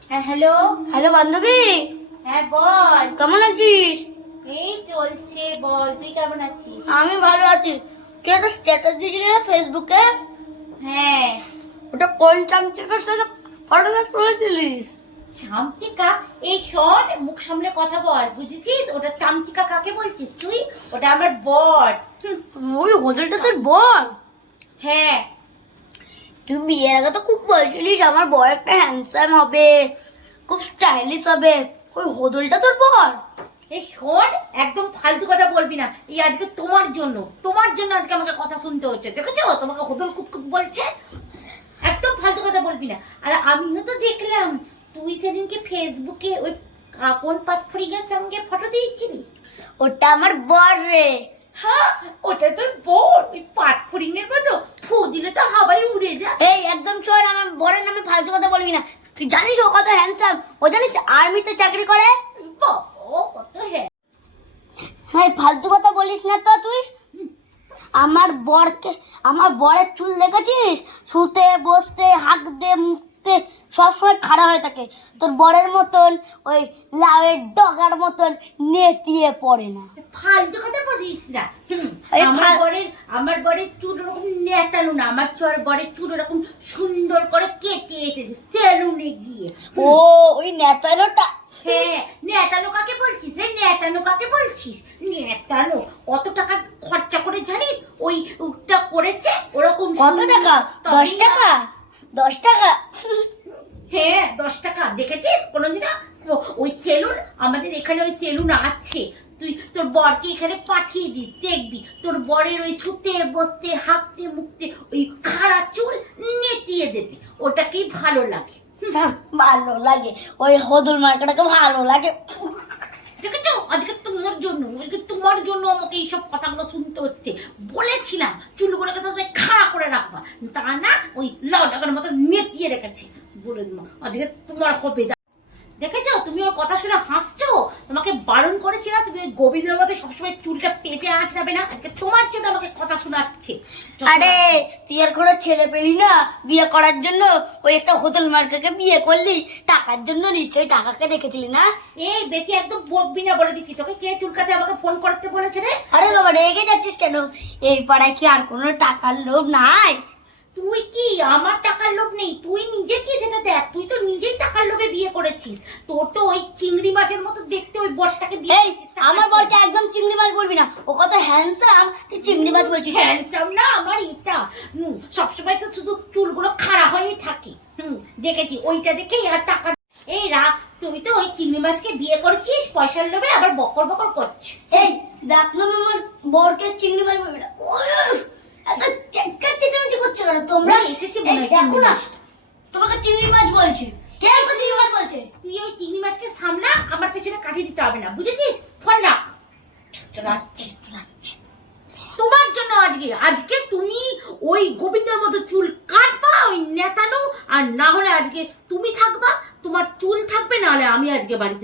হ্যাঁ hello? Hello বান্ধবী। হ্যাঁ বল। কেমন আছিস? এই চলছে বল তুই কেমন আছিস? আমি ভালো আছি। তুই একটা স্ট্যাটাস দিয়েছিলি না ফেসবুকে হ্যাঁ। ওটা কোন চামচিকার সাথে ফটোটা তুলেছিলিস? চামচিকা? এই শোন মুখ সামলে কথা বল বুঝেছিস? ওটা চামচিকা কাকে বলছিস তুই? ওটা আমার বট ওই হোটেলটা তোর বল হ্যাঁ। তুই বিয়ের আগে তো খুব বলছিলিস আমার বর একটা হ্যান্ডসাম হবে খুব স্টাইলিশ হবে। ওই হোদলটা তোর বর? এই শোন একদম ফালতু কথা বলবি না। এই আজকে তোমার জন্য তোমার জন্য আজকে আমাকে কথা শুনতে হচ্ছে দেখেছ? তোমাকে হোদল কুতকুত বলছে। একদম ফালতু কথা বলবি না। আর আমিও তো দেখলাম তুই সেদিনকে ফেসবুকে ওই কাকন পাতফড়িগের সঙ্গে ফটো দিয়েছিলিস। ওটা আমার বর রে। হ্যাঁ ওটা তোর বোন ওই পাটফড়িং এর মতো। ফু দিলে তো হাওয়ায় উড়ে যা। এই একদম শোন আমার বরের নামে ফালতু কথা বলবি না। তুই জানিস ও কত হ্যান্ডসাম ও জানিস আর্মিতে চাকরি করে? কত হ্যাঁ হ্যাঁ ফালতু কথা বলিস না তো তুই? আমার বরকে আমার বরের চুল দেখেছিস? শুতে বসতে হাঁকতে মুখতে সবসময় খাড়া হয়ে থাকে। তোর বরের মতন ওই লাউয়ের ডগার মতন নেতিয়ে পড়ে না। ফালতু কথা বলিস না। আমার বরের আমার বরের চুল ওরকম নেতানো না। আমার চুল বরের চুল ওরকম সুন্দর করে কেটে এসেছে সেলুনে গিয়ে। ও ওই নেতালোটা? হ্যাঁ নেতানো কাকে বলছিস? রে নেতানো কাকে বলছিস? নেতানো কত টাকা খরচা করে জানিস? ওই ওটা করেছে? ওরকম কত টাকা? দশ টাকা? দশ টাকা। হ্যাঁ দশ টাকা। দেখেছিস? কোনোদিন ওই সেলুন আমাদের এখানে ওই সেলুন আছে। তুই তোর বরকে এখানে পাঠিয়ে দিস দেখবি। তোর বরের ওই শুতে বসতে হাঁকতে মুখতে ওই খাড়া চুল নেতিয়ে দেবে। ওটাকেই ভালো লাগে। ভালো লাগে। ওই হদুল মার্কাটাকে ভালো লাগে। দেখেছ? আজকে তোমার জন্য তোমার জন্য আমাকে এইসব কথাগুলো শুনতে হচ্ছে। বলেছিলাম, চুলগুলোকে তো খাড়া করে রাখবা। তা না, ওই লাউ মতো নেতিয়ে রেখেছে। বলে দিলাম, আজকে তোমার হবে দেখেছ, তুমি ওর কথা শুনে হাসছো? তোমাকে বারণ করেছি না, তুমি গোবিন্দের মধ্যে সবসময় আঁচড়াবে না আজকে তোমার জন্য আমাকে কথা শোনাচ্ছে। আরে তুই আর কোনো ছেলে পেলি না বিয়ে করার জন্য ওই একটা হোটেল মার্কাকে বিয়ে করলি টাকার জন্য নিশ্চয়ই টাকাকে রেখেছিলি না? এই বেশি একদম বকবি না বলে দিচ্ছি তোকে কে চুলকাতে আমাকে ফোন করতে বলেছে রে? আরে বাবা রেগে যাচ্ছিস কেন? এই পাড়ায় কি আর কোনো টাকার লোভ নাই? তুই কি আমার টাকার লোভ নেই? তুই নিজে কি সেটা দেখ? তুই তো নিজেই টাকার লোভে বিয়ে করেছিস? তোর তো ওই চিংড়ি মাছের মতো দেখতে ওই বরটাকে বিয়ে এই আমার। বরকে একদম চিংড়ি মাছ বলবি না। ও কত হ্যান্ডসাম তুই চিংড়ি মাছ বলছিস। হ্যান্ডসাম না আমার হুম সবসময় তো শুধু চুলগুলো খারাপ হয়েই থাকে। হুম দেখেছি ওইটা দেখেই আর টাকা এই রাখ তুই তো ওই চিংড়ি মাছকে বিয়ে করেছিস পয়সার লোভে আবার বকর বকর করছিস। এই দেখ না আমার বরকে চিংড়ি মাছ বলবি না। উফ, এত চেঁচামেচি করছ কেন তোমরা? এসেছি দেখো না তোমাকে চিংড়ি মাছ বলছি। কে বলছে তুই ওই চিংড়ি মাছকে সামলা আমার পেছনে কাটিয়ে দিতে হবে না বুঝেছিস? ফোন রাখ। তোমার জন্য আজকে আজকে তুমি ওই গোবিন্দের মতো চুল কাটবা ওই নেতানো আর না হলে আজকে তুমি থাকবা তোমার চুল থাকবে না হলে আমি আজকে বাড়িতে